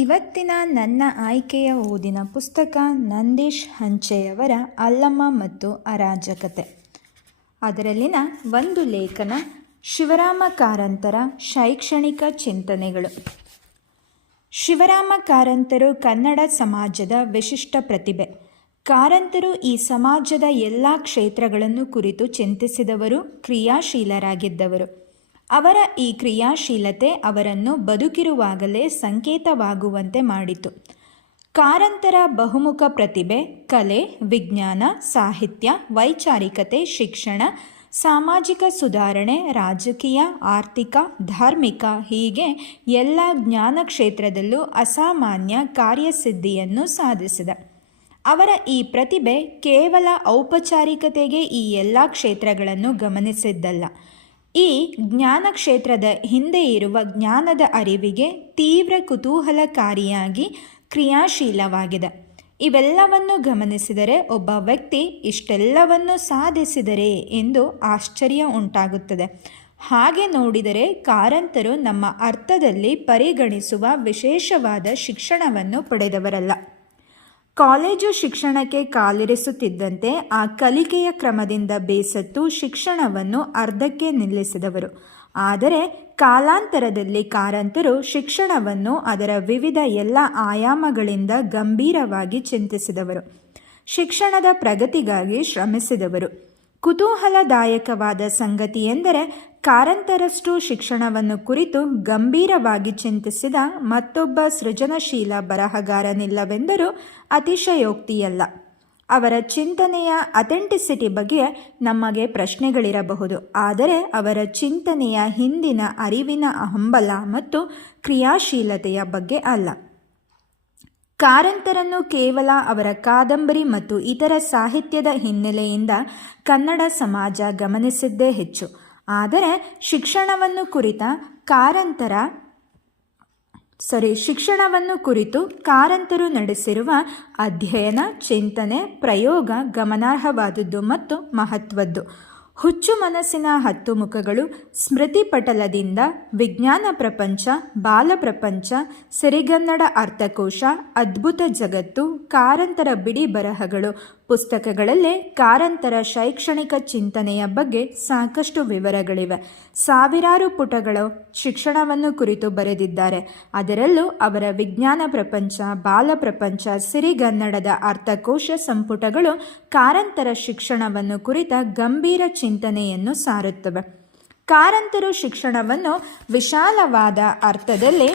ಇವತ್ತಿನ ನನ್ನ ಆಯ್ಕೆಯ ಓದಿನ ಪುಸ್ತಕ ನಂದೀಶ್ ಹಂಚೆಯವರ ಅಲ್ಲಮ್ಮ ಮತ್ತು ಅರಾಜಕತೆ. ಅದರಲ್ಲಿನ ಒಂದು ಲೇಖನ ಶಿವರಾಮ ಕಾರಂತರ ಶೈಕ್ಷಣಿಕ ಚಿಂತನೆಗಳು. ಶಿವರಾಮ ಕಾರಂತರು ಕನ್ನಡ ಸಮಾಜದ ವಿಶಿಷ್ಟ ಪ್ರತಿಭೆ. ಕಾರಂತರು ಈ ಸಮಾಜದ ಎಲ್ಲ ಕ್ಷೇತ್ರಗಳನ್ನು ಕುರಿತು ಚಿಂತಿಸಿದವರು, ಕ್ರಿಯಾಶೀಲರಾಗಿದ್ದವರು. ಅವರ ಈ ಕ್ರಿಯಾಶೀಲತೆ ಅವರನ್ನು ಬದುಕಿರುವಾಗಲೇ ಸಂಕೇತವಾಗುವಂತೆ ಮಾಡಿತು. ಕಾರಂತರ ಬಹುಮುಖ ಪ್ರತಿಭೆ ಕಲೆ, ವಿಜ್ಞಾನ, ಸಾಹಿತ್ಯ, ವೈಚಾರಿಕತೆ, ಶಿಕ್ಷಣ, ಸಾಮಾಜಿಕ ಸುಧಾರಣೆ, ರಾಜಕೀಯ, ಆರ್ಥಿಕ, ಧಾರ್ಮಿಕ ಹೀಗೆ ಎಲ್ಲ ಜ್ಞಾನ ಕ್ಷೇತ್ರದಲ್ಲೂ ಅಸಾಮಾನ್ಯ ಕಾರ್ಯಸಿದ್ಧಿಯನ್ನು ಸಾಧಿಸಿದ. ಅವರ ಈ ಪ್ರತಿಭೆ ಕೇವಲ ಔಪಚಾರಿಕತೆಗೆ ಈ ಎಲ್ಲ ಕ್ಷೇತ್ರಗಳನ್ನು ಗಮನಿಸಿದ್ದಲ್ಲ, ಈ ಜ್ಞಾನ ಕ್ಷೇತ್ರದ ಹಿಂದೆ ಇರುವ ಜ್ಞಾನದ ಅರಿವಿಗೆ ತೀವ್ರ ಕುತೂಹಲಕಾರಿಯಾಗಿ ಕ್ರಿಯಾಶೀಲವಾಗಿದೆ. ಇವೆಲ್ಲವನ್ನು ಗಮನಿಸಿದರೆ ಒಬ್ಬ ವ್ಯಕ್ತಿ ಇಷ್ಟೆಲ್ಲವನ್ನು ಸಾಧಿಸಿದರೆ ಎಂದು ಆಶ್ಚರ್ಯ ಉಂಟಾಗುತ್ತದೆ. ಹಾಗೆ ನೋಡಿದರೆ ಕಾರಂತರು ನಮ್ಮ ಅರ್ಥದಲ್ಲಿ ಪರಿಗಣಿಸುವ ವಿಶೇಷವಾದ ಶಿಕ್ಷಣವನ್ನು ಪಡೆದವರಲ್ಲ. ಕಾಲೇಜು ಶಿಕ್ಷಣಕ್ಕೆ ಕಾಲಿರಿಸುತ್ತಿದ್ದಂತೆ ಆ ಕಲಿಕೆಯ ಕ್ರಮದಿಂದ ಬೇಸತ್ತು ಶಿಕ್ಷಣವನ್ನು ಅರ್ಧಕ್ಕೆ ನಿಲ್ಲಿಸಿದವರು. ಆದರೆ ಕಾಲಾಂತರದಲ್ಲಿ ಕಾರಂತರು ಶಿಕ್ಷಣವನ್ನು ಅದರ ವಿವಿಧ ಎಲ್ಲ ಆಯಾಮಗಳಿಂದ ಗಂಭೀರವಾಗಿ ಚಿಂತಿಸಿದವರು. ಶಿಕ್ಷಣದ ಪ್ರಗತಿಗಾಗಿ ಶ್ರಮಿಸಿದವರು. ಕುತೂಹಲದಾಯಕವಾದ ಸಂಗತಿಯೆಂದರೆ ಕಾರಂತರಷ್ಟು ಶಿಕ್ಷಣವನ್ನು ಕುರಿತು ಗಂಭೀರವಾಗಿ ಚಿಂತಿಸಿದ ಮತ್ತೊಬ್ಬ ಸೃಜನಶೀಲ ಬರಹಗಾರನಿಲ್ಲವೆಂದರೂ ಅತಿಶಯೋಕ್ತಿಯಲ್ಲ. ಅವರ ಚಿಂತನೆಯ ಅಥೆಂಟಿಸಿಟಿ ಬಗ್ಗೆ ನಮಗೆ ಪ್ರಶ್ನೆಗಳಿರಬಹುದು, ಆದರೆ ಅವರ ಚಿಂತನೆಯ ಹಿಂದಿನ ಅರಿವಿನ ಹಂಬಲ ಮತ್ತು ಕ್ರಿಯಾಶೀಲತೆಯ ಬಗ್ಗೆ ಅಲ್ಲ. ಕಾರಂತರನ್ನು ಕೇವಲ ಅವರ ಕಾದಂಬರಿ ಮತ್ತು ಇತರ ಸಾಹಿತ್ಯದ ಹಿನ್ನೆಲೆಯಿಂದ ಕನ್ನಡ ಸಮಾಜ ಗಮನಿಸಿದ್ದೇ ಹೆಚ್ಚು. ಆದರೆ ಶಿಕ್ಷಣವನ್ನು ಕುರಿತು ಕಾರಂತರು ನಡೆಸಿರುವ ಅಧ್ಯಯನ, ಚಿಂತನೆ, ಪ್ರಯೋಗ ಗಮನಾರ್ಹವಾದುದು ಮತ್ತು ಮಹತ್ವದ್ದು. ಹುಚ್ಚು ಮನಸ್ಸಿನ 10 ಮುಖಗಳು, ಸ್ಮೃತಿ ಪಟಲದಿಂದ, ವಿಜ್ಞಾನ ಪ್ರಪಂಚ, ಬಾಲ ಪ್ರಪಂಚ, ಸಿರಿಗನ್ನಡ ಅರ್ಥಕೋಶ, ಅದ್ಭುತ ಜಗತ್ತು, ಕಾರಂತರ ಬಿಡಿ ಬರಹಗಳು ಪುಸ್ತಕಗಳಲ್ಲೇ ಕಾರಂತರ ಶೈಕ್ಷಣಿಕ ಚಿಂತನೆಯ ಬಗ್ಗೆ ಸಾಕಷ್ಟು ವಿವರಗಳಿವೆ. ಸಾವಿರಾರು ಪುಟಗಳು ಶಿಕ್ಷಣವನ್ನು ಕುರಿತು ಬರೆದಿದ್ದಾರೆ. ಅದರಲ್ಲೂ ಅವರ ವಿಜ್ಞಾನ ಪ್ರಪಂಚ, ಬಾಲ ಪ್ರಪಂಚ, ಸಿರಿಗನ್ನಡದ ಅರ್ಥಕೋಶ ಸಂಪುಟಗಳು ಕಾರಂತರ ಶಿಕ್ಷಣವನ್ನು ಕುರಿತ ಗಂಭೀರ ಚಿಂತನೆಯನ್ನು ಸಾರುತ್ತವೆ. ಕಾರಂತರು ಶಿಕ್ಷಣವನ್ನು ವಿಶಾಲವಾದ ಅರ್ಥದಲ್ಲಿ